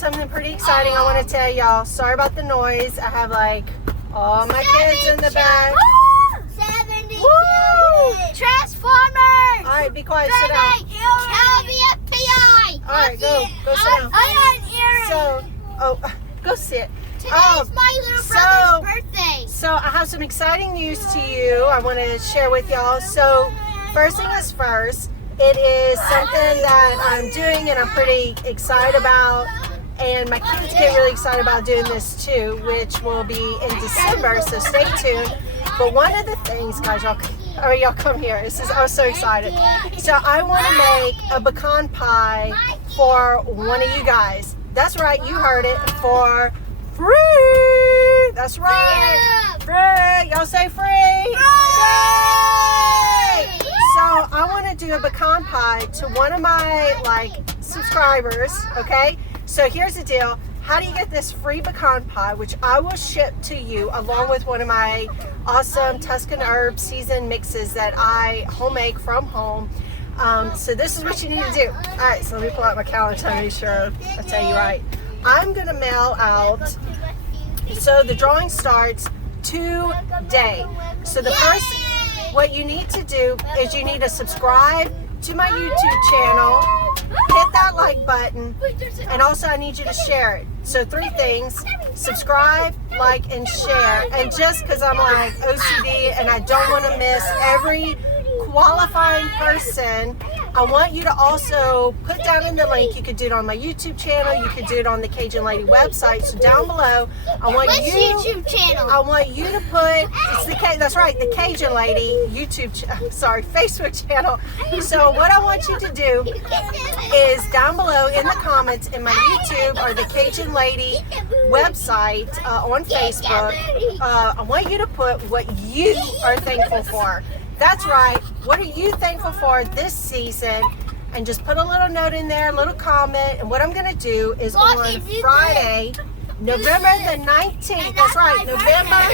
something pretty exciting I want to tell y'all. Sorry about the noise. I have like all my kids in the back. 70 Woo! Transformers! Alright, be quiet, sit down. PI! Alright, go sit down. I got an earring. Go sit. Today's my little brother's birthday. So I have some exciting news to you I want to share with y'all. So first thing is first, it is something that I'm doing and I'm pretty excited about. And my kids get really excited about doing this too, which will be in December, so stay tuned. But one of the things, guys, y'all come here. I'm so excited. So I want to make a pecan pie for one of you guys. That's right, you heard it, for free. That's right, free. Y'all say free. Free. So I want to do a pecan pie to one of my subscribers. Okay. So here's the deal. How do you get this free pecan pie, which I will ship to you along with one of my awesome Tuscan Herb seasoned mixes that I homemade from home. So this is what you need to do. All right, so let me pull out my calendar to make sure I tell you right. I'm going to mail out, so the drawing starts today. So the first, what you need to do is you need to subscribe to my YouTube channel, hit that like button, and also I need you to share it. So 3 things: subscribe, like, and share. And just because I'm like OCD and I don't want to miss every qualifying person, I want you to also put down in the link. You could do it on my YouTube channel, you could do it on the Cajun Lady website. So down below, I want you YouTube channel? I want you to put, that's right, the Cajun Lady Facebook channel. So what I want you to do is down below in the comments in my YouTube or the Cajun Lady website on Facebook, I want you to put what you are thankful for. That's right. What are you thankful for this season? And just put a little note in there, a little comment. And what I'm going to do is on Friday, November the 19th, that's right, November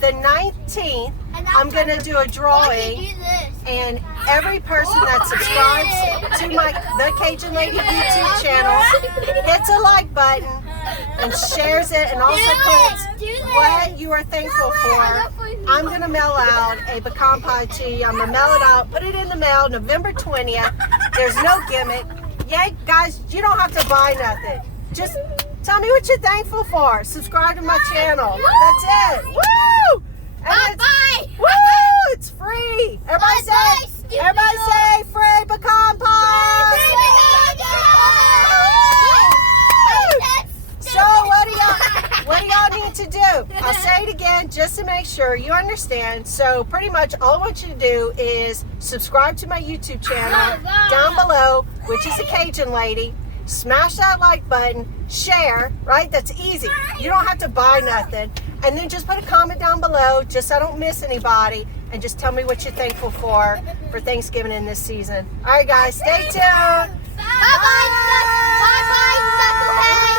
the 19th, I'm going to do a drawing. And every person that subscribes to the Cajun Lady YouTube channel hits a like button and shares it and also puts what you are thankful for. I'm going to mail out a pecan pie to you. I'm going to mail it out, put it in the mail November 20th. There's no gimmick. Yeah, guys, you don't have to buy nothing. Just tell me what you're thankful for. Subscribe to my channel. That's it. Woo! Bye-bye. Woo! It's free. Everybody say free pecan pie. So what do y'all need to do? I'll say it again just to make sure you understand. So pretty much all I want you to do is subscribe to my YouTube channel down below, which is the Cajun Lady. Smash that like button, share, right? That's easy. You don't have to buy nothing. And then just put a comment down below, just so I don't miss anybody, and just tell me what you're thankful for Thanksgiving in this season. All right, guys, stay tuned. Bye-bye, knucklehead.